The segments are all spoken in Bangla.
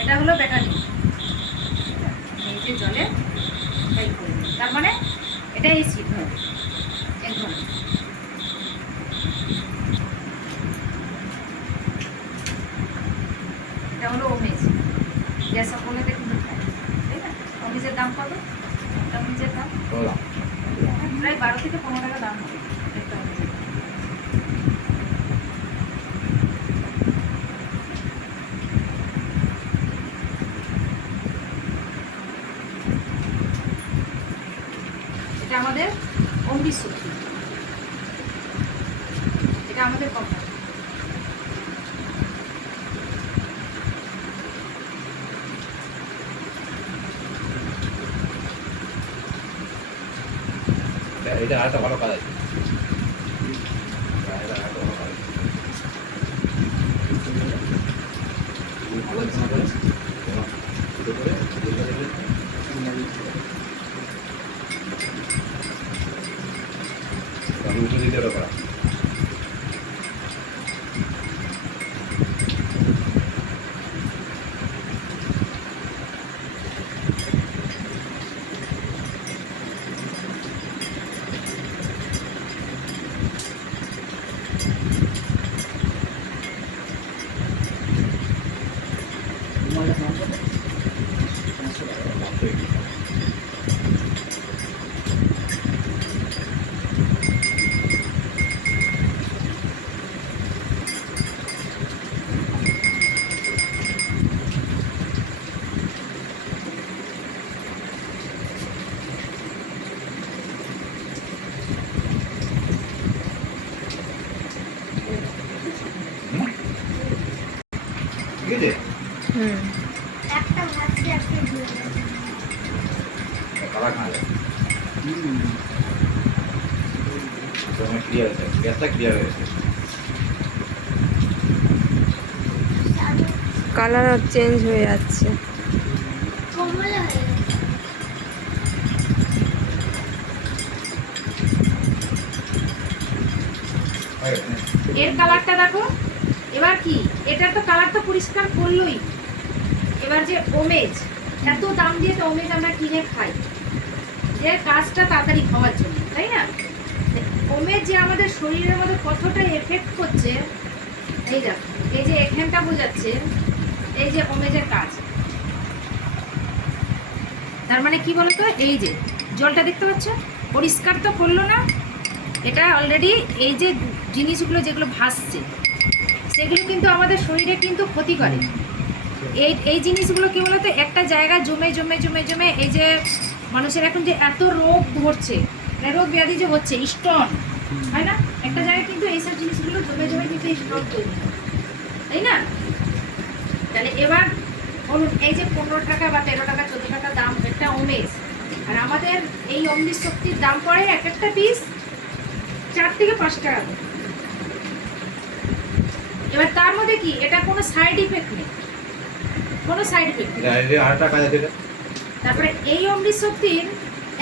এটা হলো ব্যাটারি, এই যে জলে তার মানে এটা অ্যাসিড হবে এক ধরনের। এটা হলো ওমেজ, গ্যাসের বলেতে কিন্তু খায়, তাই না? ওমেজের দাম কত? একটা ওমেজের দাম প্রায় 12 থেকে 15 টাকা দাম হবে একটা ওমেজের। এটা আমাদের অমৃত শক্তি, এটা আমাদের কথা। এটা আরেকটা ভালো কাজ আছে। উঠে দিতে করা ঠিক আছে। একটা ভাবছি একটা দিয়ে কালা খাওয়া যায়। ক্লিয়ার আছে, গ্যাসটা ক্লিয়ার হয়েছে। কালার চেঞ্জ হয়ে যাচ্ছে। কমলা হয়ে গেছে। এর কালারটা দেখো। এবার কি, এটা তো কালার তো পরিষ্কার করলোই। এবার যে ওমেজ, এত দাম দিয়ে তো ওমেজ আমরা কিনে খাই যে কাজটা তাড়াতাড়ি খাওয়ার জন্য, তাই না? ওমেজ যে আমাদের শরীরের মধ্যে কতটা এফেক্ট করছে, এই দেখো, এই যে এখানটা বোঝাচ্ছে এই যে ওমেজের কাজ। তার মানে কি বলতো, এই যে জলটা দেখতে পাচ্ছ, পরিষ্কার তো করলো না, এটা অলরেডি এই যে জিনিসগুলো যেগুলো ভাসছে সেগুলো কিন্তু আমাদের শরীরে কিন্তু ক্ষতি করে। এই জিনিসগুলো কি বলতো, একটা জায়গায় জমে জমে জমে জমে এই যে মানুষের এখন যে এত রোগ ধরছে, রোগ ব্যাধি যে হচ্ছে, স্টোন হয় না, একটা জায়গায় কিন্তু এইসব জিনিসগুলো জমে জমে কিন্তু স্টোন তৈরি হয়, তাই না? তাহলে এবার বলুন, এই যে 15 টাকা বা 13 টাকা 14 টাকা দাম একটা ওমেজ, আর আমাদের এই অমৃত শক্তির দাম পড়ে এক একটা পিস 4 থেকে 5 টাকা। এবার তার মধ্যে কি, এটা কোনো সাইড ইফেক্ট নেই, কোনো সাইড ইফেক্ট নেই। আরেকটা কাজ আছে। তারপরে এই অমৃত শক্তির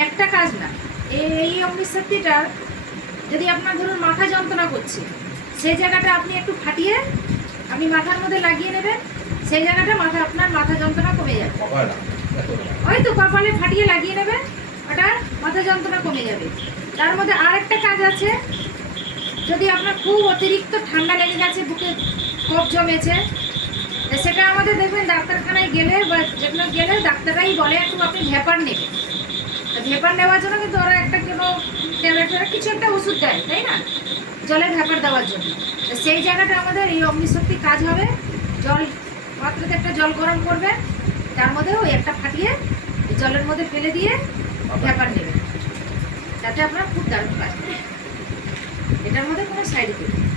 একটা কাজ না, এই অমৃত শক্তিটা যদি আপনার ধরুন মাথা যন্ত্রণা করছে, সেই জায়গাটা আপনি একটু ফাটিয়ে আপনি মাথার মধ্যে লাগিয়ে নেবেন, সেই জায়গাটা আপনার মাথা যন্ত্রণা কমে যাবে। ওই তো কপালে ফাটিয়ে লাগিয়ে নেবেন, ওটা মাথা যন্ত্রণা কমে যাবে। তার মধ্যে আরেকটা কাজ আছে, যদি আপনার খুব অতিরিক্ত ঠান্ডা লেগে গেছে, বুকে কফ জমেছে, সেটা আমাদের দেখবেন ডাক্তারখানায় গেলে বা যেগুলো গেলে ডাক্তাররাই বলে একটু আপনি ভেপার নেবেন। ভেপার নেওয়ার জন্য কিন্তু ওরা একটা কোনো ট্যাবলেট কিছু একটা ওষুধ দেয়, তাই না, জলে ভেপার দেওয়ার জন্য। সেই জায়গাটা আমাদের এই অগ্নিশক্তি কাজ হবে। জল পাত্রতে একটা জল গরম করবেন, তার মধ্যে ওই একটা ফাটিয়ে জলের মধ্যে ফেলে দিয়ে ভেপার নেবেন, তাতে আপনার খুব দারুণ কাজ। এটার মধ্যে কোনো সাইড ইফেক্ট নেই।